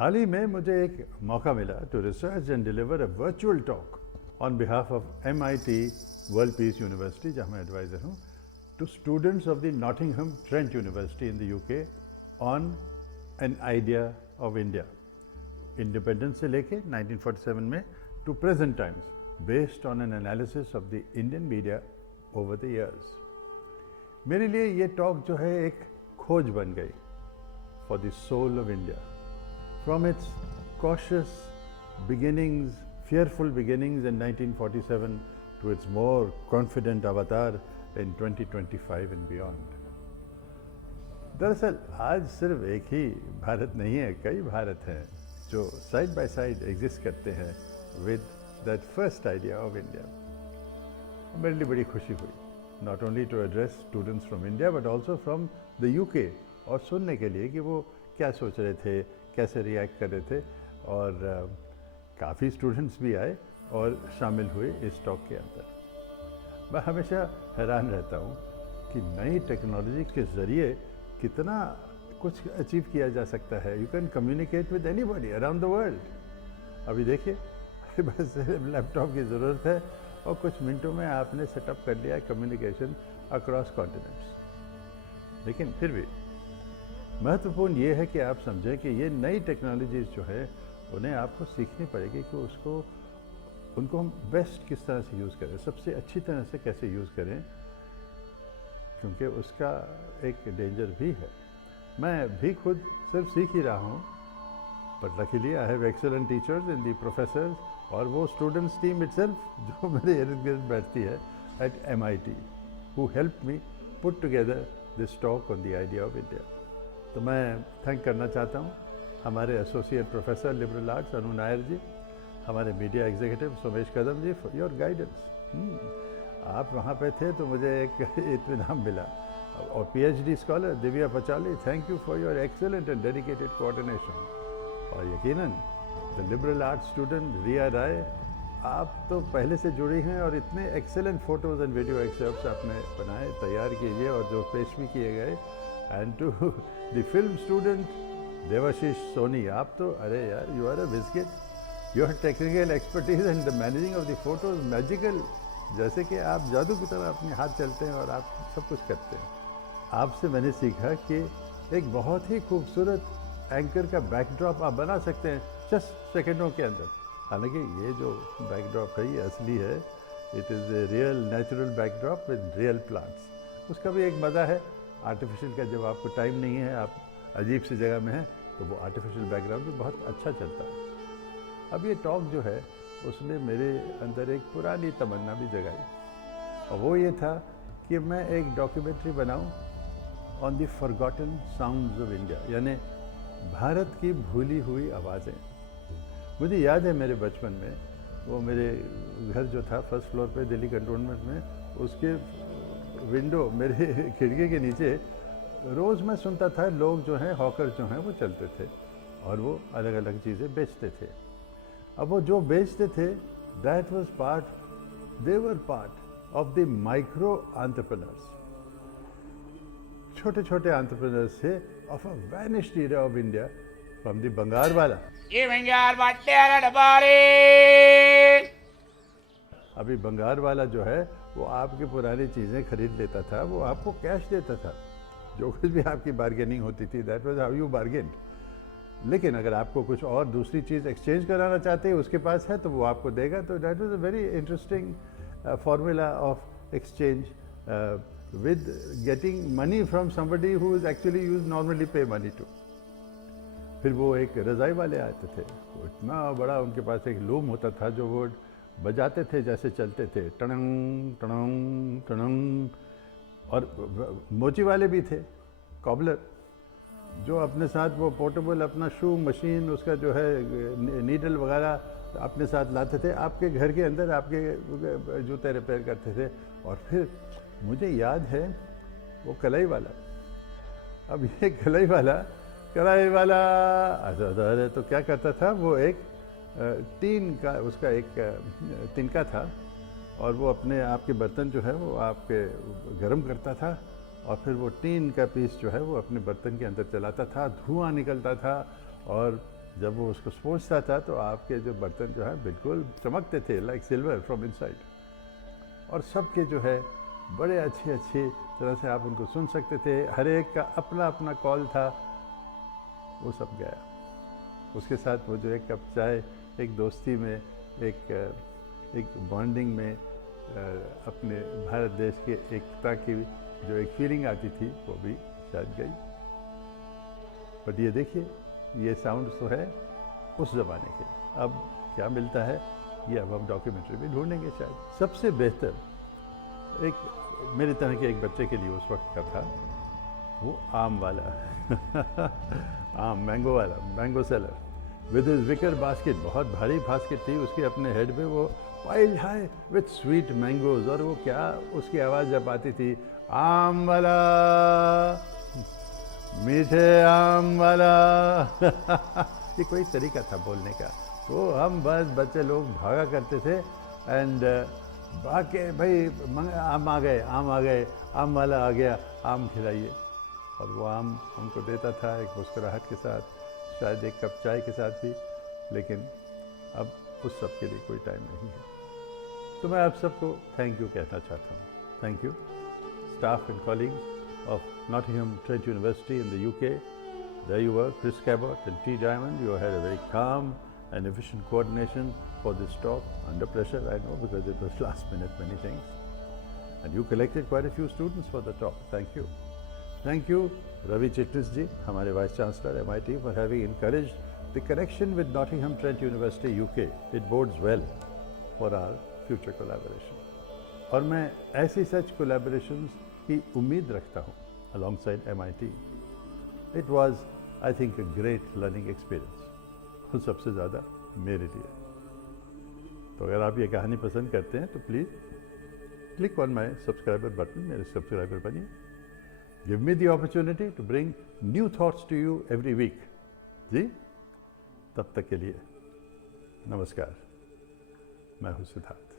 हाल ही में मुझे एक मौका मिला to research and deliver a virtual talk on behalf of MIT world peace university, जहाँ मैं एडवाइज़र हूँ, to students of the Nottingham Trent university in the UK on an idea of India, independence से लेके 1947 में to present times, based on an analysis of the Indian media over the years. मेरे लिए ये talk जो है एक खोज बन गई for the soul of India, from its cautious beginnings, fearful beginnings in 1947 to its more confident avatar in 2025 and beyond. दरअसल आज सिर्फ एक ही भारत नहीं है, कई भारत हैं जो साइड बाय साइड एग्जिस्ट करते हैं with that first idea of India. मेरे लिए बड़ी खुशी हुई, not only to address students from India but also from the UK, और सुनने के लिए कि वो क्या सोच रहे थे, कैसे रिएक्ट कर रहे थे। और काफ़ी स्टूडेंट्स भी आए और शामिल हुए इस टॉक के अंदर। मैं हमेशा हैरान रहता हूँ कि नई टेक्नोलॉजी के ज़रिए कितना कुछ अचीव किया जा सकता है। You can communicate with anybody around the world. अभी देखिए, बस लैपटॉप की ज़रूरत है और कुछ मिनटों में आपने सेटअप कर लिया कम्युनिकेशन अक्रॉस कॉन्टिनेंट्स। लेकिन फिर भी महत्वपूर्ण ये है कि आप समझें कि ये नई टेक्नोलॉजीज़ जो है उन्हें आपको सीखनी पड़ेगी कि उनको हम बेस्ट किस तरह से यूज़ करें, सबसे अच्छी तरह से कैसे यूज़ करें, क्योंकि उसका एक डेंजर भी है। मैं भी खुद सिर्फ सीख ही रहा हूँ, but luckily I have excellent teachers in the professors और वो स्टूडेंट्स टीम इटसेल्फ जो मेरे इर्द गिर्द बैठती है at MIT, who help me put together this talk on the idea of India. तो मैं थैंक करना चाहता हूँ हमारे associate professor liberal arts Anu Nair ji, हमारे media executive Somesh Kadam ji for your guidance. आप वहाँ पे थे तो मुझे एक इत्मीनान मिला। और PhD scholar Divya Pachali, thank you for your excellent and dedicated coordination. और यकीनन the liberal arts student Riya Rai, आप तो पहले से जुड़ी हैं और इतने excellent photos and video excerpts आपने बनाए, तैयार कीजिए और जो पेश भी किए गए। And to the film student Devashish Soni, आप तो अरे यार, you are a biscuit. Your technical expertise and the managing of the photos magical, जैसे कि आप जादू की तरह अपने हाथ चलते हैं और आप सब कुछ करते हैं। आपसे मैंने सीखा कि एक बहुत ही खूबसूरत एंकर का बैकड्रॉप आप बना सकते हैं जस्ट सेकेंडों के अंदर। हालांकि ये जो बैकड्रॉप है ये असली है, it is a real natural backdrop with real plants. उसका भी एक मज़ा है। आर्टिफिशियल का जब आपको टाइम नहीं है, आप अजीब सी जगह में हैं, तो वो आर्टिफिशियल बैकग्राउंड भी बहुत अच्छा चलता है। अब ये टॉक जो है उसने मेरे अंदर एक पुरानी तमन्ना भी जगाई, और वो ये था कि मैं एक डॉक्यूमेंट्री बनाऊं on the forgotten sounds of India, यानी भारत की भूली हुई आवाज़ें। मुझे याद है मेरे बचपन में वो मेरे घर जो था फर्स्ट फ्लोर पे दिल्ली कंटोनमेंट में, उसके विंडो मेरे खिड़की के नीचे रोज़ मैं सुनता था लोग जो हैं, हॉकर जो हैं, वो चलते थे और वो अलग अलग चीज़ें बेचते थे। अब वो जो बेचते थे, that was part, they were part of the micro entrepreneurs, छोटे छोटे एंटरप्रेन्योर्स थे of a vanished era of India, from the बंगार वाला। ये बंगार बाटे डबारे। अभी बंगार वाला जो है वो आपकी पुरानी चीज़ें खरीद लेता था, वो आपको कैश देता था, जो कुछ भी आपकी बार्गेनिंग होती थी, that was how you bargain. लेकिन अगर आपको कुछ और दूसरी चीज़ एक्सचेंज कराना चाहते हैं, उसके पास है तो वो आपको देगा। तो that was a very interesting formula of exchange with getting money from somebody who is actually use normally पे मनी टू। फिर वो एक रज़ाई वाले आते थे, वो इतना बड़ा, उनके पास एक लूम होता था जो वो बजाते थे जैसे चलते थे, टणंग टणंग टणंग। और मोची वाले भी थे, कॉबलर, जो अपने साथ वो पोर्टेबल अपना शू मशीन, उसका जो है नीडल वगैरह अपने साथ लाते थे, आपके घर के अंदर आपके जूते रिपेयर करते थे। और फिर मुझे याद है वो कलाई वाला। अब ये कलाई वाला अरे तो क्या करता था, वो एक टीन का, उसका एक तिनका था और वो अपने आपके बर्तन जो है वो आपके गर्म करता था और फिर वो टीन का पीस जो है वो अपने बर्तन के अंदर चलाता था, धुआं निकलता था और जब वो उसको पहुँचता था तो आपके जो बर्तन जो है बिल्कुल चमकते थे, लाइक सिल्वर फ्रॉम इनसाइड। और सबके जो है बड़े अच्छे तरह से आप उनको सुन सकते थे, हर एक का अपना अपना कॉल था। वो सब गया। उसके साथ वो जो एक कप चाय, एक दोस्ती में, एक बॉन्डिंग में, अपने भारत देश के एकता की जो एक फीलिंग आती थी वो भी शायद गई। बट ये देखिए, ये साउंड तो है उस ज़माने के। अब क्या मिलता है ये अब हम डॉक्यूमेंट्री में ढूंढेंगे शायद। सबसे बेहतर एक मेरे तरह के एक बच्चे के लिए उस वक्त का था वो आम वाला आम मैंगो वाला, mango seller with his wicker basket. बहुत भारी बास्केट थी उसकी, अपने हेड पे वो pile high with sweet mangoes. और वो क्या उसकी आवाज़ जब आती थी, आम वाला, मीठे आम वाला ये कोई तरीका था बोलने का। तो हम बस बच्चे लोग भागा करते थे एंड भाग के, भाई आम आ गए, आम आ गए, आम वाला आ गया, आम खिलाइए। और वो आम हमको देता था एक मुस्कुराहट के साथ, शायद एक कप चाय के साथ भी। लेकिन अब उस सब के लिए कोई टाइम नहीं है। तो मैं आप सबको थैंक यू कहना चाहता हूँ। Thank you staff and colleagues of Nottingham Trent university in the UK. There you were, Chris Cabot and T. Diamond. You had a very calm and efficient coordination for this talk. Under pressure, I know, because it was last minute many things. And you collected quite a few students for the talk. Thank you. Thank you, Ravi Chitnis ji, हमारे Vice Chancellor MIT, for having encouraged the connection with Nottingham Trent University UK. It bodes well for our future collaboration. और मैं ऐसी such collaborations की उम्मीद रखता हूँ alongside MIT. It was, I think, a great learning experience. और सबसे ज़्यादा मेरे लिए। तो अगर आप ये कहानी पसंद करते हैं तो please click on my subscriber button, मेरे सब्सक्राइबर बनिए। Give me the opportunity to bring new thoughts to you every week. जी, तब तक के लिए नमस्कार। मैं हूँ सिद्धार्थ।